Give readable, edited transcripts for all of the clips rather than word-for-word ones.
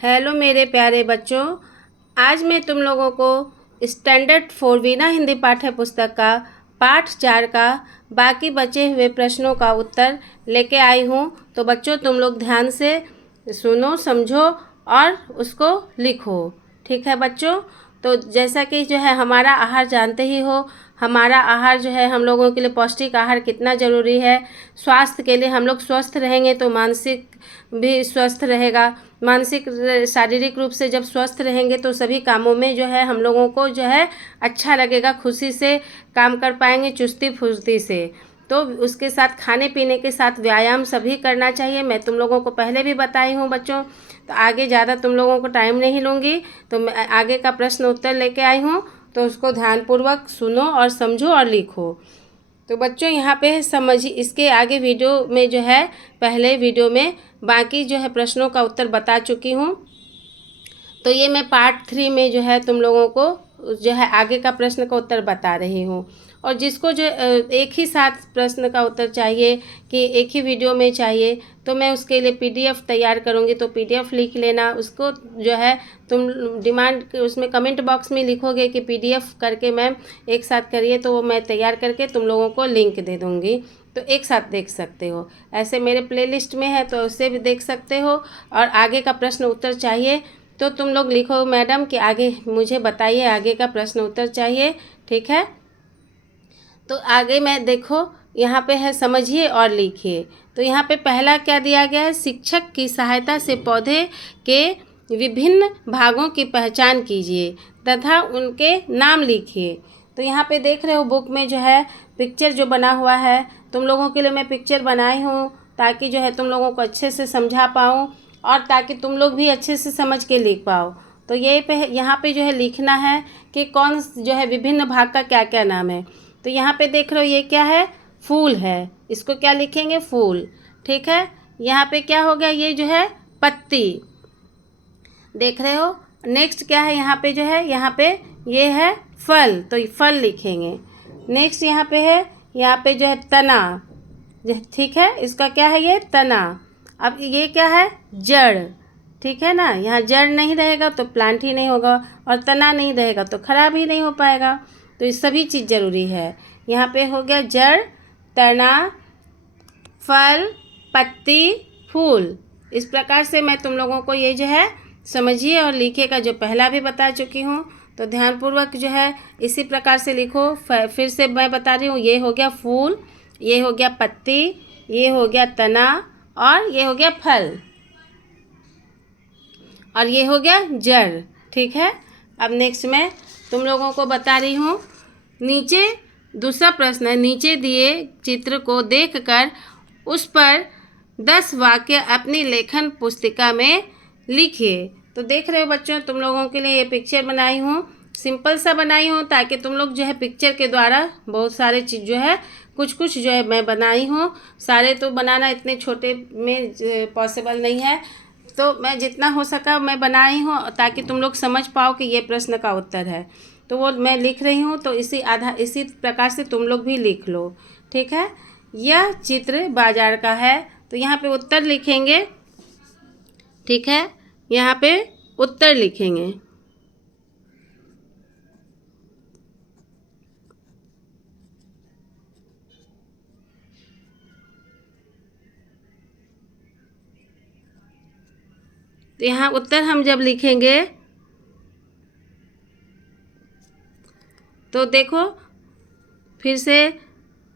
Hello मेरे प्यारे बच्चों, आज मैं तुम लोगों को स्टैंडर्ड 4 वीना हिंदी पाठ्य पुस्तक का पाठ 4 का बाकी बचे हुए प्रश्नों का उत्तर लेके आई हूँ। तो बच्चों तुम लोग ध्यान से सुनो, समझो और उसको लिखो। ठीक है बच्चों। तो जैसा कि जो है हमारा आहार जानते ही हो, हमारा आहार जो है हम लोगों के लिए पौष्टिक आहार कितना ज़रूरी है। स्वास्थ्य के लिए हम लोग स्वस्थ रहेंगे तो मानसिक भी स्वस्थ रहेगा। मानसिक शारीरिक रूप से जब स्वस्थ रहेंगे तो सभी कामों में जो है हम लोगों को जो है अच्छा लगेगा, खुशी से काम कर पाएंगे, चुस्ती फुर्ती से। तो उसके साथ खाने पीने के साथ व्यायाम सभी करना चाहिए। मैं तुम लोगों को पहले भी बताई हूँ बच्चों। तो आगे ज़्यादा तुम लोगों को टाइम नहीं लूँगी, तो मैं आगे का प्रश्न उत्तर लेके आई हूँ, तो उसको ध्यानपूर्वक सुनो और समझो और लिखो। तो बच्चों यहाँ पे समझिए, इसके आगे वीडियो में जो है पहले वीडियो में बाकी जो है प्रश्नों का उत्तर बता चुकी हूँ। तो ये मैं पार्ट 3 में जो है तुम लोगों को जो है आगे का प्रश्न का उत्तर बता रही हूँ। और जिसको जो एक ही साथ प्रश्न का उत्तर चाहिए कि एक ही वीडियो में चाहिए, तो मैं उसके लिए PDF तैयार करूँगी। तो PDF लिख लेना, उसको जो है तुम डिमांड उसमें कमेंट बॉक्स में लिखोगे कि PDF करके मैम एक साथ करिए, तो वो मैं तैयार करके तुम लोगों को लिंक दे दूँगी, तो एक साथ देख सकते हो। ऐसे मेरे प्लेलिस्ट में है तो उससे भी देख सकते हो। और आगे का प्रश्न उत्तर चाहिए तो तुम लोग लिखो मैडम कि आगे मुझे बताइए, आगे का प्रश्न उत्तर चाहिए। ठीक है। तो आगे मैं देखो यहाँ पे है समझिए और लिखिए। तो यहाँ पे पहला क्या दिया गया है, शिक्षक की सहायता से पौधे के विभिन्न भागों की पहचान कीजिए तथा उनके नाम लिखिए। तो यहाँ पे देख रहे हो बुक में जो है पिक्चर जो बना हुआ है, तुम लोगों के लिए मैं पिक्चर बनाई हूँ ताकि जो है तुम लोगों को अच्छे से समझा पाऊँ और ताकि तुम लोग भी अच्छे से समझ के लिख पाओ। तो ये पे यहाँ पे जो है लिखना है कि कौन जो है विभिन्न भाग का क्या क्या नाम है। तो यहाँ पे देख रहे हो ये क्या है, फूल है, इसको क्या लिखेंगे, फूल। ठीक है। यहाँ पे क्या हो गया, ये जो है पत्ती, देख रहे हो। नेक्स्ट क्या है, यहाँ पे जो है, यहाँ पे ये है फल, तो फल लिखेंगे। नेक्स्ट यहाँ पे है, यहाँ पे जो है तना, ठीक है, इसका क्या है, ये तना। अब ये क्या है, जड़। ठीक है ना, यहाँ जड़ नहीं रहेगा तो प्लांट ही नहीं होगा, और तना नहीं रहेगा तो खराब ही नहीं हो पाएगा। तो ये सभी चीज़ ज़रूरी है। यहाँ पे हो गया जड़, तना, फल, पत्ती, फूल। इस प्रकार से मैं तुम लोगों को ये जो है समझिए और लिखिए का जो पहला भी बता चुकी हूँ। तो ध्यानपूर्वक जो है इसी प्रकार से लिखो। फिर से मैं बता रही हूँ, ये हो गया फूल, ये हो गया पत्ती, ये हो गया तना, और ये हो गया फल, और ये हो गया जड़। ठीक है। अब नेक्स्ट मैं तुम लोगों को बता रही हूँ, नीचे दूसरा प्रश्न है, नीचे दिए चित्र को देखकर उस पर 10 वाक्य अपनी लेखन पुस्तिका में लिखिए। तो देख रहे हो बच्चों, तुम लोगों के लिए ये पिक्चर बनाई हूँ, सिंपल सा बनाई हूँ ताकि तुम लोग जो है पिक्चर के द्वारा बहुत सारे चीज़ जो है कुछ जो है मैं बनाई हूँ। सारे तो बनाना इतने छोटे में पॉसिबल नहीं है, तो मैं जितना हो सका मैं बनाई हूँ ताकि तुम लोग समझ पाओ कि ये प्रश्न का उत्तर है। तो वो मैं लिख रही हूँ, तो इसी प्रकार से तुम लोग भी लिख लो। ठीक है। यह चित्र बाजार का है, तो यहाँ पे उत्तर लिखेंगे। ठीक है, यहाँ पे उत्तर लिखेंगे। तो यहाँ उत्तर हम जब लिखेंगे तो देखो फिर से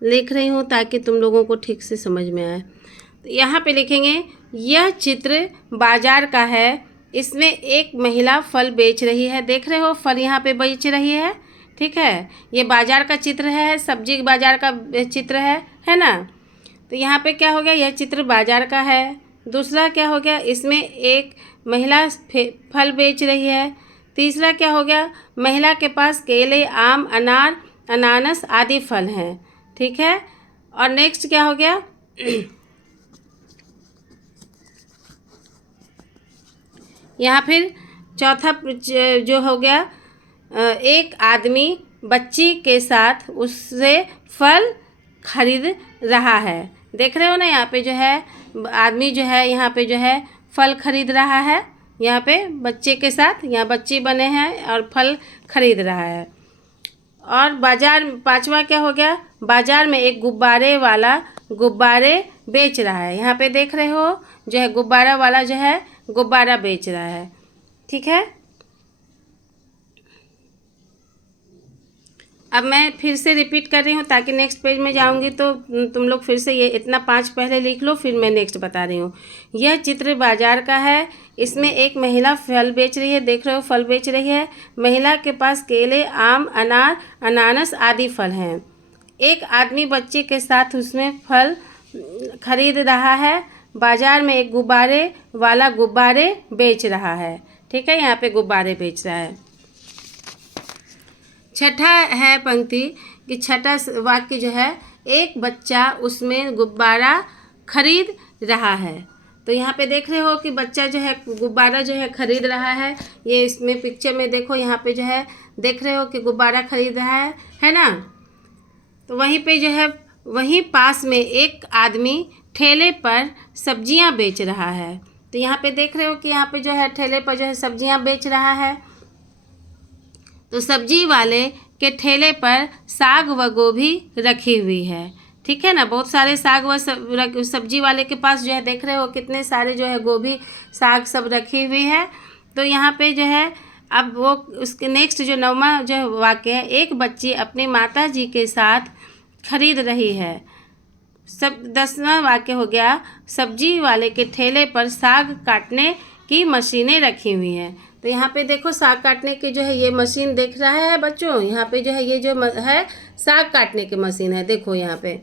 लिख रही हूँ ताकि तुम लोगों को ठीक से समझ में आए। तो यहाँ पे लिखेंगे, यह चित्र बाजार का है, इसमें एक महिला फल बेच रही है। देख रहे हो फल यहाँ पे बेच रही है। ठीक है, ये बाजार का चित्र है, सब्जी बाजार का चित्र है ना। तो यहाँ पे क्या हो गया, यह चित्र बाजार का है। दूसरा क्या हो गया, इसमें एक महिला फल बेच रही है। तीसरा क्या हो गया, महिला के पास केले, आम, अनार, अनानास आदि फल हैं। ठीक है। और नेक्स्ट क्या हो गया यहाँ फिर चौथा जो हो गया, एक आदमी बच्ची के साथ उससे फल खरीद रहा है। देख रहे हो ना, यहाँ पे जो है आदमी जो है यहाँ पे जो है फल खरीद रहा है। यहाँ पे बच्चे के साथ यहाँ बच्चे बने हैं और फल खरीद रहा है। और बाजार, पांचवा क्या हो गया, बाजार में एक गुब्बारे वाला गुब्बारे बेच रहा है। यहाँ पे देख रहे हो जो है गुब्बारा वाला जो है गुब्बारा बेच रहा है। ठीक है, अब मैं फिर से रिपीट कर रही हूँ ताकि नेक्स्ट पेज में जाऊँगी तो तुम लोग फिर से ये इतना 5 पहले लिख लो, फिर मैं नेक्स्ट बता रही हूँ। यह चित्र बाजार का है। इसमें एक महिला फल बेच रही है, देख रहे हो फल बेच रही है। महिला के पास केले, आम, अनार, अनानास आदि फल हैं। एक आदमी बच्चे के साथ उसमें फल खरीद रहा है। बाजार में एक गुब्बारे वाला गुब्बारे बेच रहा है। ठीक है, यहाँ पे गुब्बारे बेच रहा है। छठा है पंक्ति कि छठा वाक्य जो है, एक बच्चा उसमें गुब्बारा खरीद रहा है। तो यहाँ पे देख रहे हो कि बच्चा जो है गुब्बारा जो है खरीद रहा है। ये इसमें पिक्चर में देखो, यहाँ पे जो है देख रहे हो कि गुब्बारा खरीद रहा है ना। तो वहीं पे जो है वहीं पास में एक आदमी ठेले पर सब्जियां बेच रहा है। तो यहाँ पे देख रहे हो कि यहाँ पे जो है ठेले पर जो है सब्जियां बेच रहा है। तो सब्जी वाले के ठेले पर साग व गोभी रखी हुई है। ठीक है ना, बहुत सारे साग व सब्जी वाले के पास जो है देख रहे हो कितने सारे जो है गोभी साग सब रखी हुई है। तो यहाँ पे जो है अब वो उसके नेक्स्ट जो 9वां जो वाक्य है, एक बच्ची अपनी माता जी के साथ खरीद रही है। सब 10वां वाक्य हो गया, सब्जी वाले के ठेले पर साग काटने की मशीनें रखी हुई हैं। तो यहाँ पे देखो साग काटने की जो है ये मशीन देख रहा है बच्चों, यहाँ पे जो है ये जो है साग काटने की मशीन है, देखो यहाँ पे।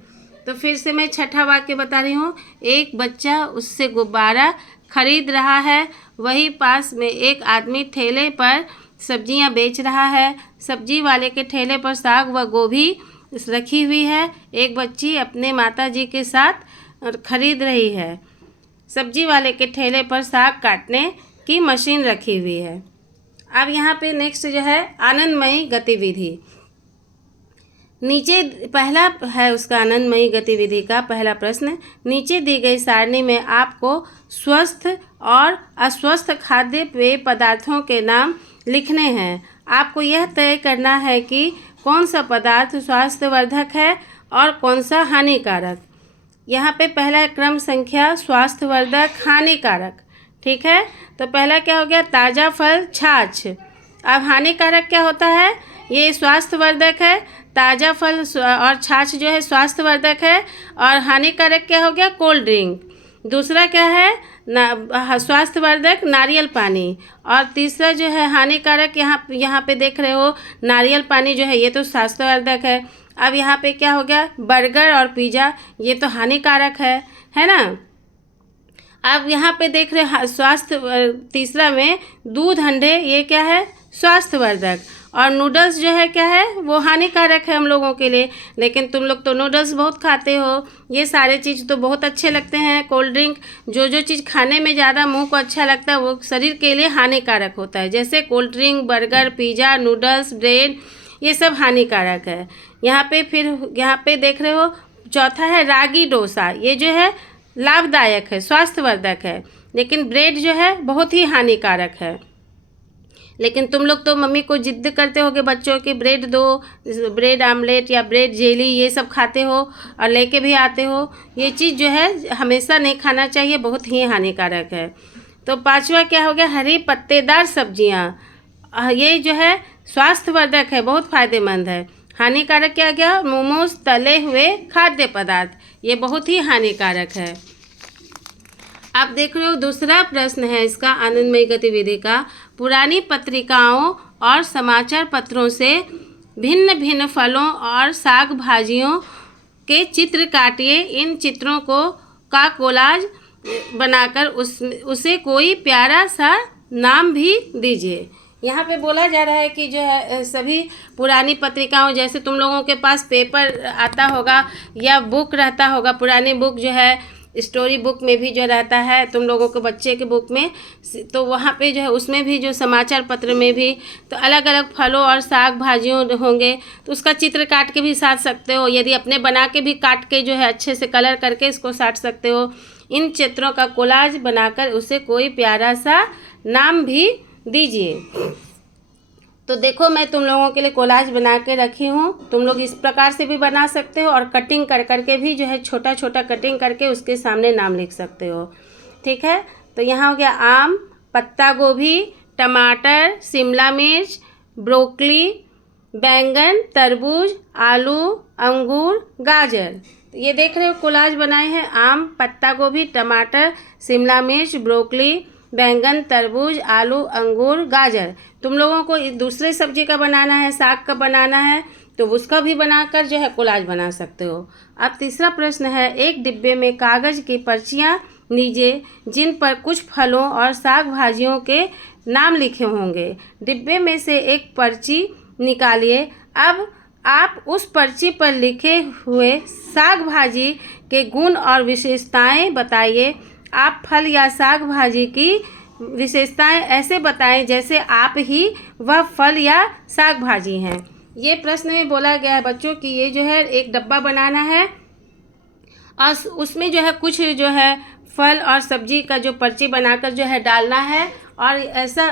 तो फिर से मैं छठा वाक्य बता रही हूँ, एक बच्चा उससे गुब्बारा खरीद रहा है। वही पास में एक आदमी ठेले पर सब्जियाँ बेच रहा है। सब्जी वाले के ठेले पर साग व गोभी रखी हुई है। एक बच्ची अपने माताजी के साथ खरीद रही है। सब्जी वाले के ठेले पर साग काटने की मशीन रखी हुई है। अब यहाँ पे नेक्स्ट जो है आनंदमयी गतिविधि। नीचे पहला है उसका आनंदमयी गतिविधि का पहला प्रश्न, नीचे दी गई सारणी में आपको स्वस्थ और अस्वस्थ खाद्य पेय पदार्थों के नाम लिखने हैं। आपको यह तय करना है कि कौन सा पदार्थ स्वास्थ्यवर्धक है और कौन सा हानिकारक। यहाँ पे पहला क्रम संख्या स्वास्थ्यवर्धक, हानिकारक। ठीक है, तो पहला क्या हो गया, ताज़ा फल, छाछ। अब हानिकारक क्या होता है, ये स्वास्थ्यवर्धक है। ताज़ा फल और छाछ जो है स्वास्थ्यवर्धक है। और हानिकारक क्या हो गया, कोल्ड ड्रिंक। दूसरा क्या है स्वास्थ्यवर्धक, नारियल पानी। और तीसरा जो है हानिकारक, यहाँ पे देख रहे हो नारियल पानी जो है ये तो स्वास्थ्यवर्धक है। अब यहाँ पे क्या हो गया, बर्गर और पिज़्ज़ा, ये तो हानिकारक है ना। अब यहाँ पे देख रहे स्वास्थ्य, तीसरा में दूध, अंडे, ये क्या है स्वास्थ्यवर्धक। और नूडल्स जो है क्या है, वो हानिकारक है हम लोगों के लिए। लेकिन तुम लोग तो नूडल्स बहुत खाते हो, ये सारे चीज़ तो बहुत अच्छे लगते हैं। कोल्ड ड्रिंक, जो चीज़ खाने में ज़्यादा मुंह को अच्छा लगता है वो शरीर के लिए हानिकारक होता है। जैसे cold drink, burger, pizza, noodles, bread, ये सब हानिकारक है। यहाँ पे फिर यहाँ पे देख रहे हो चौथा है रागी डोसा, ये जो है लाभदायक है, स्वास्थ्यवर्धक है। लेकिन ब्रेड जो है बहुत ही हानिकारक है। लेकिन तुम लोग तो मम्मी को जिद्द करते होगे बच्चों की ब्रेड दो, ब्रेड आमलेट या ब्रेड जेली ये सब खाते हो और लेके भी आते हो। ये चीज़ जो है हमेशा नहीं खाना चाहिए, बहुत ही हानिकारक है। तो पांचवा क्या हो गया, हरी पत्तेदार सब्जियां, ये जो है स्वास्थ्यवर्धक है, बहुत फायदेमंद है। हानिकारक क्या गया, मोमोज, तले हुए खाद्य पदार्थ, ये बहुत ही हानिकारक है। आप देख रहे हो दूसरा प्रश्न है इसका आनंदमयी गतिविधि का, पुरानी पत्रिकाओं और समाचार पत्रों से भिन्न भिन्न फलों और साग भाजियों के चित्र काटिए। इन चित्रों का कोलाज बनाकर उसे कोई प्यारा सा नाम भी दीजिए। यहाँ पे बोला जा रहा है कि जो है सभी पुरानी पत्रिकाओं, जैसे तुम लोगों के पास पेपर आता होगा या बुक रहता होगा, पुरानी बुक जो है स्टोरी बुक में भी जो रहता है तुम लोगों के बच्चे के बुक में, तो वहाँ पे जो है उसमें भी जो समाचार पत्र में भी तो अलग अलग फलों और साग भाजियों होंगे, तो उसका चित्र काट के भी साट सकते हो। यदि अपने बना के भी काट के जो है अच्छे से कलर करके इसको साट सकते हो। इन चित्रों का कोलाज बनाकर उसे कोई प्यारा सा नाम भी दीजिए। तो देखो, मैं तुम लोगों के लिए कोलाज बना के रखी हूँ। तुम लोग इस प्रकार से भी बना सकते हो और कटिंग कर करके भी जो है छोटा छोटा कटिंग करके उसके सामने नाम लिख सकते हो। ठीक है, तो यहाँ हो गया आम, पत्ता गोभी, टमाटर, शिमला मिर्च, ब्रोकली, बैंगन, तरबूज, आलू, अंगूर, गाजर। ये देख रहे हो कोलाज बनाए हैं, आम, पत्ता गोभी, टमाटर, शिमला मिर्च, ब्रोकली, बैंगन, तरबूज, आलू, अंगूर, गाजर। तुम लोगों को दूसरे सब्जी का बनाना है, साग का बनाना है, तो उसका भी बनाकर जो है कोलाज बना सकते हो। अब तीसरा प्रश्न है, एक डिब्बे में कागज़ की पर्चियाँ लीजिए जिन पर कुछ फलों और साग भाजियों के नाम लिखे होंगे। डिब्बे में से एक पर्ची निकालिए। अब आप उस पर्ची पर लिखे हुए साग भाजी के गुण और विशेषताएं बताइए। आप फल या साग भाजी की विशेषताएं ऐसे बताएं जैसे आप ही वह फल या साग भाजी हैं। ये प्रश्न में बोला गया है बच्चों कि ये जो है एक डब्बा बनाना है और उसमें जो है कुछ जो है फल और सब्जी का जो पर्ची बनाकर जो है डालना है। और ऐसा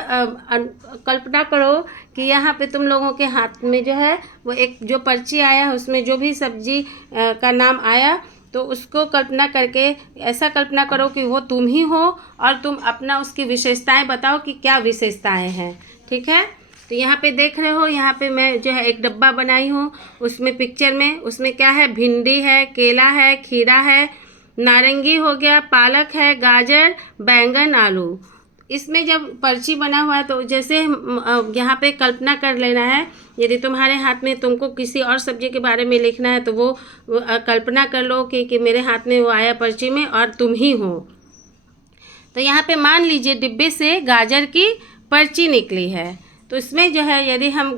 कल्पना करो कि यहाँ पे तुम लोगों के हाथ में जो है वो एक जो पर्ची आया है उसमें जो भी सब्जी का नाम आया, तो उसको कल्पना करके ऐसा कल्पना करो कि वो तुम ही हो और तुम अपना उसकी विशेषताएं बताओ कि क्या विशेषताएं हैं। ठीक है, तो यहाँ पे देख रहे हो, यहाँ पे मैं जो है एक डब्बा बनाई हूँ। उसमें पिक्चर में उसमें क्या है, भिंडी है, केला है, खीरा है, नारंगी हो गया, पालक है, गाजर, बैंगन, आलू। इसमें जब पर्ची बना हुआ है तो जैसे यहाँ पे कल्पना कर लेना है। यदि तुम्हारे हाथ में तुमको किसी और सब्जी के बारे में लिखना है तो वो कल्पना कर लो कि मेरे हाथ में वो आया पर्ची में और तुम ही हो। तो यहाँ पे मान लीजिए डिब्बे से गाजर की पर्ची निकली है, तो इसमें जो है यदि हम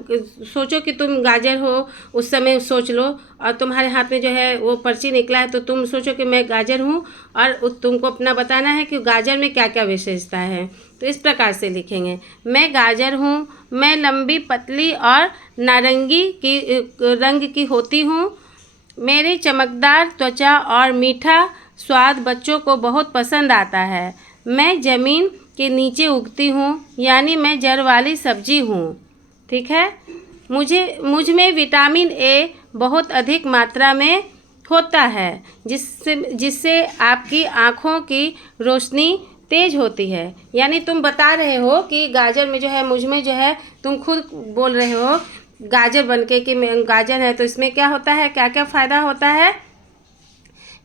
सोचो कि तुम गाजर हो, उस समय सोच लो और तुम्हारे हाथ में जो है वो पर्ची निकला है तो तुम सोचो कि मैं गाजर हूँ और तुमको अपना बताना है कि गाजर में क्या क्या विशेषता है। तो इस प्रकार से लिखेंगे, मैं गाजर हूँ, मैं लंबी, पतली और नारंगी की रंग की होती हूँ, मेरी चमकदार त्वचा और मीठा स्वाद बच्चों को बहुत पसंद आता है, मैं ज़मीन के नीचे उगती हूँ, यानी मैं जड़ वाली सब्जी हूँ। ठीक है, मुझ में विटामिन ए बहुत अधिक मात्रा में होता है जिससे आपकी आँखों की रोशनी तेज होती है। यानी तुम बता रहे हो कि गाजर में जो है, मुझ में जो है, तुम खुद बोल रहे हो गाजर बनके कि गाजर है, तो इसमें क्या होता है, क्या क्या फ़ायदा होता है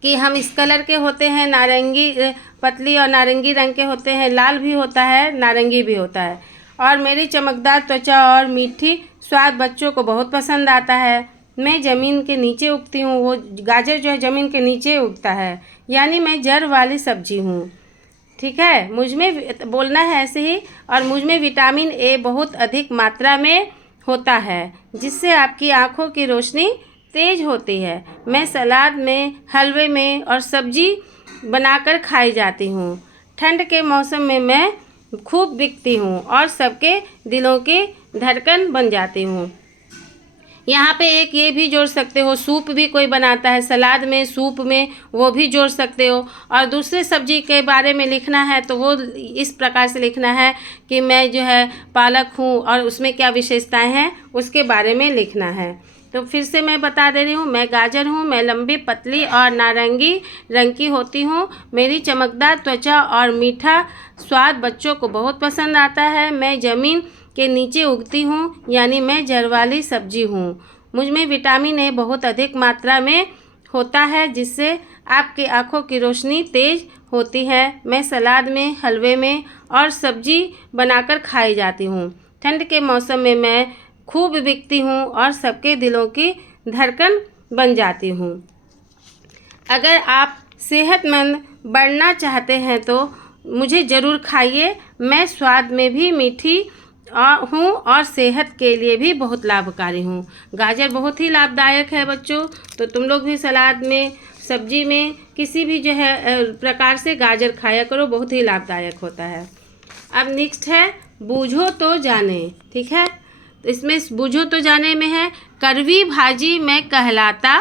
कि हम इस कलर के होते हैं, नारंगी, पतली और नारंगी रंग के होते हैं, लाल भी होता है, नारंगी भी होता है, और मेरी चमकदार त्वचा और मीठी स्वाद बच्चों को बहुत पसंद आता है, मैं ज़मीन के नीचे उगती हूँ। वो गाजर जो है ज़मीन के नीचे उगता है, यानी मैं जड़ वाली सब्जी हूँ। ठीक है, मुझ में बोलना है ऐसे ही, और मुझ में विटामिन ए बहुत अधिक मात्रा में होता है जिससे आपकी आँखों की रोशनी तेज होती है, मैं सलाद में, हलवे में और सब्जी बनाकर खाई जाती हूँ, ठंड के मौसम में मैं खूब बिकती हूँ और सबके दिलों की धड़कन बन जाती हूँ। यहाँ पे एक ये भी जोड़ सकते हो, सूप भी कोई बनाता है, सलाद में, सूप में, वो भी जोड़ सकते हो। और दूसरे सब्जी के बारे में लिखना है तो वो इस प्रकार से लिखना है कि मैं जो है पालक हूँ और उसमें क्या विशेषताएं हैं उसके बारे में लिखना है। तो फिर से मैं बता दे रही हूँ, मैं गाजर हूँ, मैं लंबी, पतली और नारंगी रंग की होती हूँ, मेरी चमकदार त्वचा और मीठा स्वाद बच्चों को बहुत पसंद आता है, मैं ज़मीन के नीचे उगती हूँ, यानी मैं जड़ वाली सब्जी हूँ, मुझ में विटामिन ए बहुत अधिक मात्रा में होता है जिससे आपकी आँखों की रोशनी तेज होती है, मैं सलाद में, हलवे में और सब्जी बनाकर खाई जाती हूँ, ठंड के मौसम में मैं खूब बिकती हूँ और सबके दिलों की धड़कन बन जाती हूँ। अगर आप सेहतमंद बनना चाहते हैं तो मुझे ज़रूर खाइए, मैं स्वाद में भी मीठी हूँ और सेहत के लिए भी बहुत लाभकारी हूँ। गाजर बहुत ही लाभदायक है बच्चों, तो तुम लोग भी सलाद में, सब्जी में, किसी भी जो है प्रकार से गाजर खाया करो, बहुत ही लाभदायक होता है। अब नेक्स्ट है बूझो तो जाने। ठीक है, तो इसमें बूझो तो जाने में है, कड़वी भाजी मैं कहलाता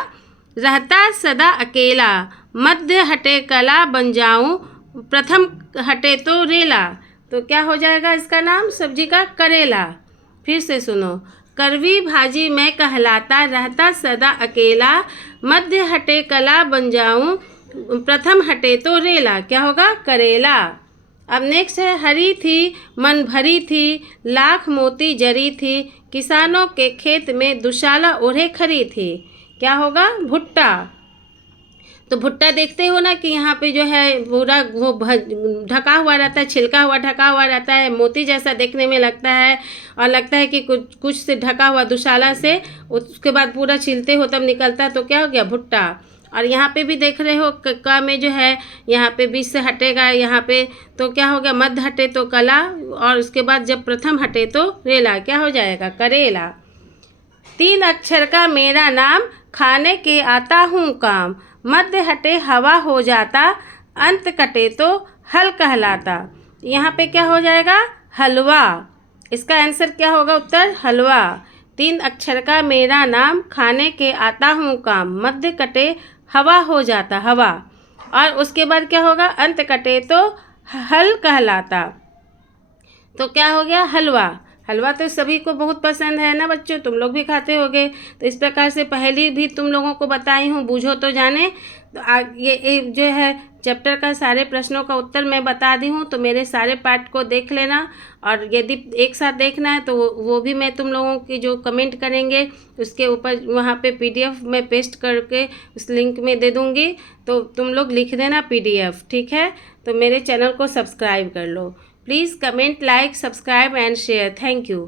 रहता सदा अकेला, मध्य हटे कला बन जाऊं, प्रथम हटे तो रेला। तो क्या हो जाएगा इसका नाम सब्जी का? करेला। फिर से सुनो, करवी भाजी मैं कहलाता, रहता सदा अकेला, मध्य हटे कला बन जाऊं, प्रथम हटे तो रेला। क्या होगा? करेला। अब नेक्स्ट है, हरी थी मन भरी थी, लाख मोती जरी थी, किसानों के खेत में दुशाला ओढ़े खड़ी थी। क्या होगा? भुट्टा। तो भुट्टा देखते हो ना कि यहाँ पे जो है पूरा वो ढका हुआ रहता है, छिलका हुआ ढका हुआ रहता है, मोती जैसा देखने में लगता है और लगता है कि कुछ से ढका हुआ दुशाला से, उसके बाद पूरा छिलते हो तब निकलता है। तो क्या हो गया? भुट्टा। और यहाँ पे भी देख रहे हो क में जो है यहाँ पे बीच से हटेगा यहाँ पे, तो क्या हो गया? मध्य हटे तो कला, और उसके बाद जब प्रथम हटे तो रेला। क्या हो जाएगा? करेला। 3 अक्षर का मेरा नाम, खाने के आता हूँ काम, मध्य हटे हवा हो जाता, अंत कटे तो हल कहलाता। यहाँ पे क्या हो जाएगा? हलवा। इसका आंसर क्या होगा? उत्तर हलवा। 3 अक्षर का मेरा नाम, खाने के आता हूँ काम, मध्य कटे हवा हो जाता, हवा, और उसके बाद क्या होगा? अंत कटे तो हल कहलाता। तो क्या हो गया? हलवा। हलवा तो सभी को बहुत पसंद है ना बच्चों, तुम लोग भी खाते होगे। तो इस प्रकार से पहली भी तुम लोगों को बताई हूँ, बूझो तो जाने। तो ये जो है चैप्टर का सारे प्रश्नों का उत्तर मैं बता दी हूँ, तो मेरे सारे पार्ट को देख लेना। और यदि एक साथ देखना है तो वो भी मैं तुम लोगों की जो कमेंट करेंगे उसके ऊपर वहाँ पे PDF में पेस्ट करके उस लिंक में दे दूँगी, तो तुम लोग लिख देना PDF, ठीक है। तो मेरे चैनल को सब्सक्राइब कर लो। Please comment, like, subscribe and share. Thank you.